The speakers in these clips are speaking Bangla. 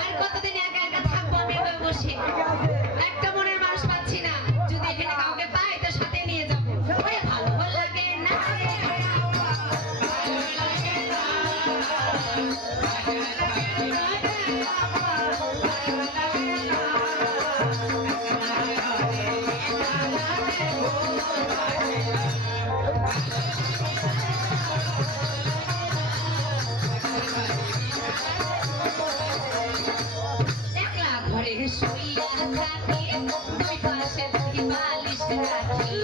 আর কতদিন একা একা থাকবো আমি এভাবে বসে? একটা মনের মানুষ পাচ্ছি না। যদি এখানে কাউকে পাই তো সাথে নিয়ে যাবো। ওরে ভালো লাগে না রে একলা ঘরে শুইয়া থাকি, দুই পাশে দুই বালিশ রাখি।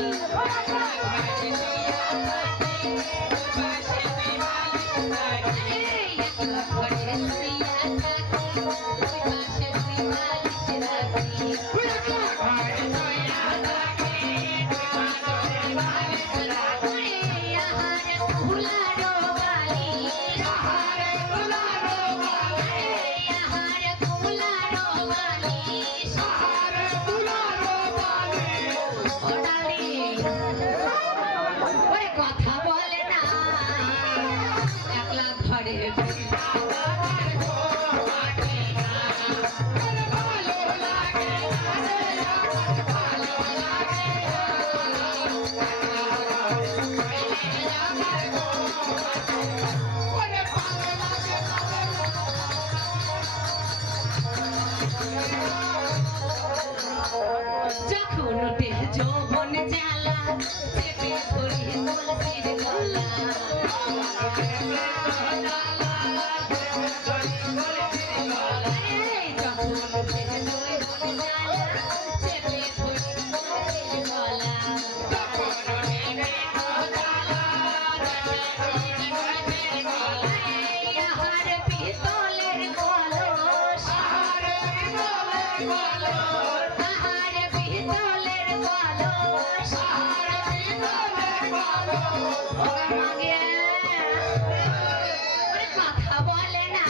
এই একলা ঘরে শুইয়া থাকি, দুই পাশে দুই বালিশ রাখি। ওরে আহারে তুলারো বালিশ, আহারে তুলারো বালিশ, ও ডার্লিং, ওরে কথা বলে না, একলা ঘরে যখন উঠে যৌবন জ্বালা, চেপে ধরি তুলসীর গলা। এই যখন উঠে যৌবন জ্বালা, চেপে ধরি তুলসীর গলা। এই আহার পিতলের কলস, আহার পিতলের কলস, মাগে ওরে কথা বলে না,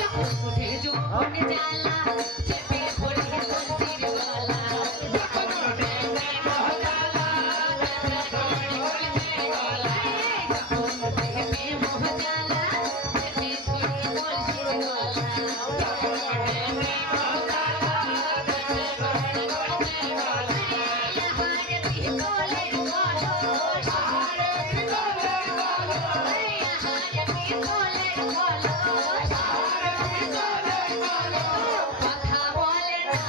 যখন উঠে যৌবন জ্বালা, চেপে ধরি তুলসীর গলা। এই যখন উঠে প্রেম জ্বালা, চেপে ধরি তুলসীর গলা। আহারে পিতলের কলস, আহারে পিতলের কলস, কথা বলে না,